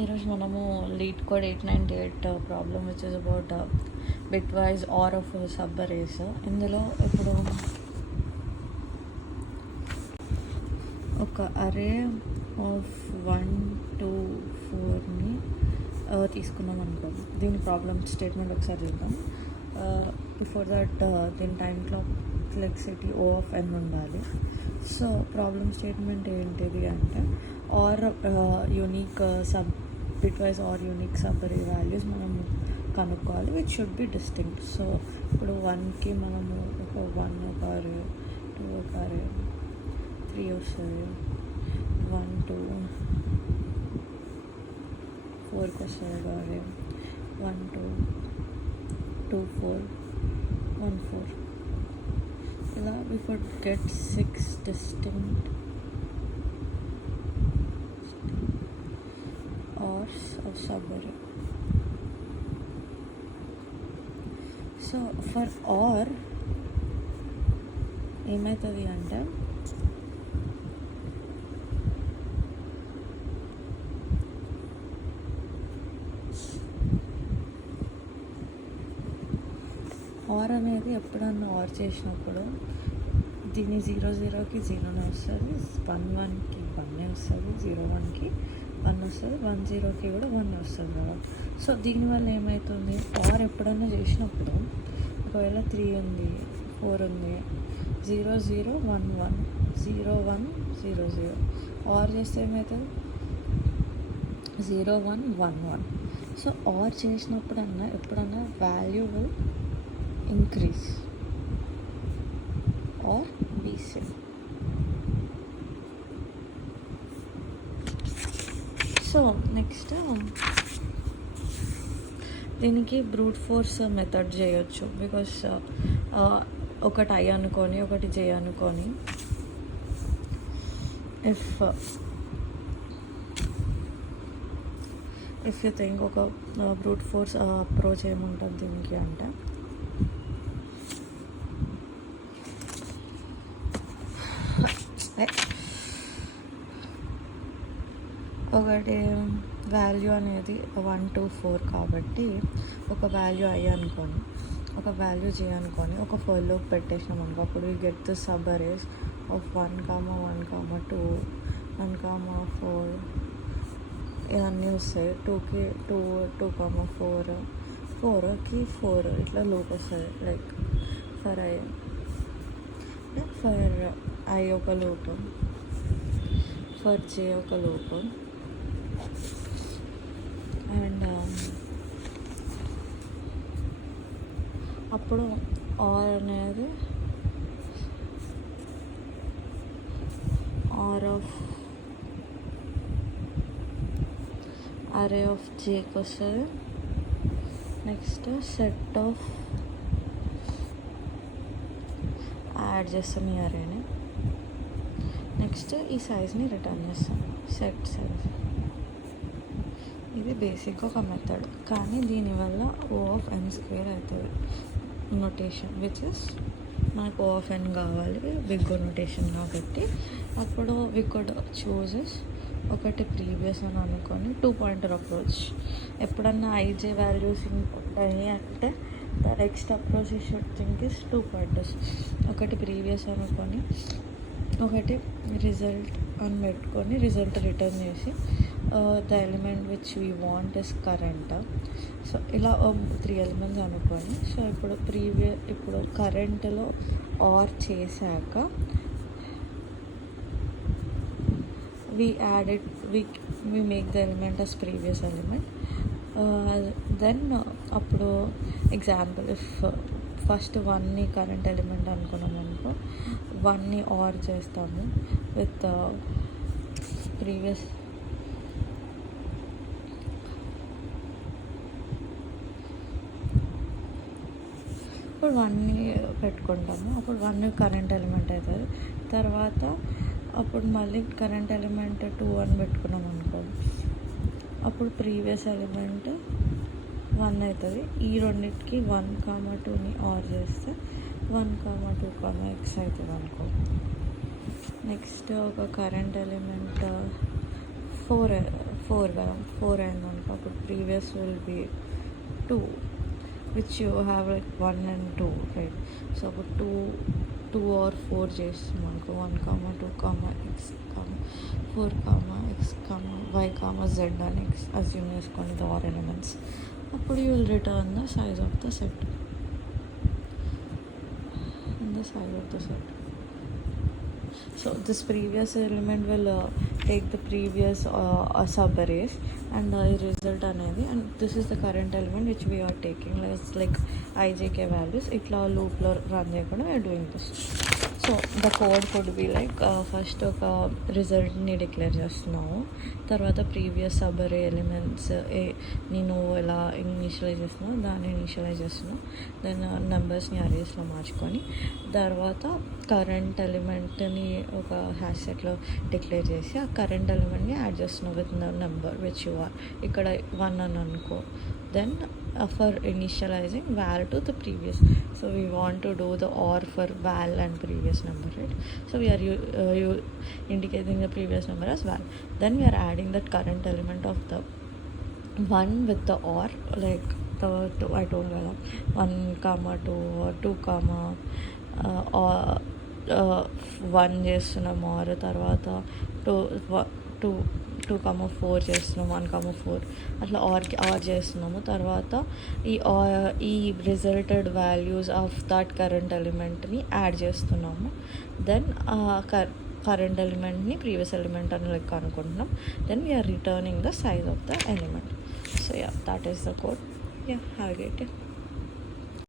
ఈరోజు మనము LeetCode 898 problem which is about bitwise or of subarrays. ఇందులో ఇప్పుడు ఒక అరే ఆఫ్ 1 2 4ని తీసుకున్నాం అనుకో. దీని ప్రాబ్లమ్ స్టేట్మెంట్ ఒకసారి చూద్దాం. బిఫోర్ దట్ దీని time complexity O of ఉండాలి. సో ప్రాబ్లమ్ స్టేట్మెంట్ ఏంటిది అంటే or unique sub bitwise or unique subarray values మనము కనుక్కోవాలి which should be distinct. So ఇప్పుడు 1కి మనము ఒక 1 ఒక అరే, 2 ఒక అరే, 3 వస్తుంది, 1 2 4కి వస్తుంది ఒక అరే, 1 2 2 4 1 4. ఇలా we could get 6 distinct ors of subarray. So for or ఏమవుతుంది అంటే ఆర్ అనేది ఎప్పుడన్నా ఆర్ చేసినప్పుడు దీన్ని 0 0కి 0నే వస్తుంది, 1 1కి 1నే వస్తుంది, 0 1కి 1 వస్తుంది, 1 0కి కూడా 1 వస్తుంది కదా. సో దీనివల్ల ఏమవుతుంది, ఆర్ ఎప్పుడన్నా చేసినప్పుడు ఒకవేళ 3 ఉంది 4 ఉంది, 0 0 1 1 0 1 0 0 ఆర్ చేస్తే ఏమవుతుంది 0 1 1 1. సో ఆర్ చేసినప్పుడన్నా ఎప్పుడన్నా value will increase or be safe. So next దీనికి బ్రూట్ ఫోర్స్ మెథడ్ చేయొచ్చు. బికాస్ ఒకటి ఐ అనుకొని ఒకటి జే అనుకొని ఇఫ్ యూ థింక్ ఒక బ్రూట్ ఫోర్స్ అప్రోచ్ ఏముంటుంది దీనికి అంటే ఒకటి వాల్యూ అనేది 1 2 4 కాబట్టి ఒక వాల్యూ ఐ అనుకొని ఒక వాల్యూ జే అనుకొని ఒక ఫోర్లో పెట్టేసినాం అనుకో. అప్పుడు we get the sub arrays of 1 1 2 1 4 ఇవన్నీ వస్తాయి. 2కి 2 2 4 4కి 4 ఇట్లా లూప్ వస్తుంది. లైక్ ఫర్ ఐ ఒక లూప్, ఫర్ జే ఒక లూప్, అండ్ అప్పుడు ఆర్ అనేది ఆర్ ఆఫ్ అరే ఆఫ్ జేకి వస్తుంది. నెక్స్ట్ సెట్ ఆఫ్ యాడ్ చేస్తాం ఈ అరేని. నెక్స్ట్ ఈ సైజ్ని రిటర్న్ చేస్తాం, సెట్ సైజ్. ఇది బేసిక్గా ఒక మెథడ్, కానీ దీనివల్ల ఓ ఆఫ్ ఎన్ స్క్వేర్ అవుతుంది నొటేషన్, విచ్ ఇస్ మనకు ఓ ఆఫ్ ఎన్ కావాలి బిగ్ నొటేషన్ కాబట్టి. అప్పుడు వి కుడ్ చూసెస్ ఒకటి ప్రీవియస్ అని అనుకొని 2 పాయింటర్ అప్రోచ్. ఎప్పుడన్నా ఐజే వాల్యూస్ ఉంటాయి అంటే the next approach should think is 2 పాయింటర్స్. ఒకటి ప్రీవియస్ అనుకొని ఒకటి రిజల్ట్ అని పెట్టుకొని రిజల్ట్ రిటర్న్ చేసి the element which we want is current. So ఇలా 3 ఎలిమెంట్స్ అనుకొని. సో ఇప్పుడు కరెంట్లో ఆర్ చేశాక we add it, we make the element as previous element. Then అప్పుడు ఎగ్జాంపుల్ ఇఫ్ ఫస్ట్ 1ని కరెంట్ ఎలిమెంట్ అనుకున్నాం అనుకో, 1ని ఆర్ చేస్తాము విత్ ప్రీవియస్. ఇప్పుడు 1ని పెట్టుకుంటాము, అప్పుడు 1 కరెంట్ ఎలిమెంట్ అవుతుంది. తర్వాత అప్పుడు మళ్ళీ కరెంట్ ఎలిమెంట్ 2 అని పెట్టుకున్నాం అనుకో, అప్పుడు ప్రీవియస్ ఎలిమెంట్ 1 అవుతుంది. ఈ రెండింటికి 1 2ని ఆర్ చేస్తే 1 2 x అవుతుంది అనుకో. నెక్స్ట్ ఒక కరెంట్ ఎలిమెంట్ 4 4 కదా, 4 అయిందనుకో అప్పుడు previous will be 2 which you have like 1 and 2 రైట్. సో అప్పుడు 2 or 4 చేస్తున్నాం అనుకో 1, 2, x, 4, x, y, z అని అజ్యూమ్ చేసుకోండి ద ఆర్ ఎలిమెంట్స్. అప్పుడు you will return the size of the set. So this previous element will take the previous subarrays and result అనేది, and this is the current element which we are taking like ijk values. ఇట్లా లూప్లో రన్ చేయకుండా we are doing this. So the code could be like first ఒక రిజల్ట్ని డిక్లేర్ చేస్తున్నావు, తర్వాత ప్రీవియస్ సబరే ఎలిమెంట్స్ నేను ఎలా ఇనిషియలైజ్ చేస్తున్నావు దాన్ని ఇనిషియలైజ్ చేస్తున్నావు, దెన్ నెంబర్స్ని అరేస్లో మార్చుకొని తర్వాత కరెంట్ ఎలిమెంట్ని ఒక హ్యాష్ సెట్లో డిక్లేర్ చేసి ఆ కరెంట్ ఎలిమెంట్ని యాడ్ చేస్తున్నావు with number which you or. ఇక్కడ 1 అని అనుకో, then for initializing val to the previous, so we want to do the or for val and previous number, right? So we are indicating the previous number as val, then we are adding that current element of the 1 with the or, like the 2 I told you 1, 2 or 2, or 1 చేస్తున్నాము, or తర్వాత 2, 4 చేస్తున్నాము, 1, 4 అట్లా ఆర్ చేస్తున్నాము. తర్వాత ఈ resulted values of that current ఎలిమెంట్ని add చేస్తున్నాము. Then current ఎలిమెంట్ని ప్రీవియస్ ఎలిమెంట్ అని లెక్క అనుకుంటున్నాం. Then we are returning the size of the element. So yeah, that is the code. Yeah, have a great day.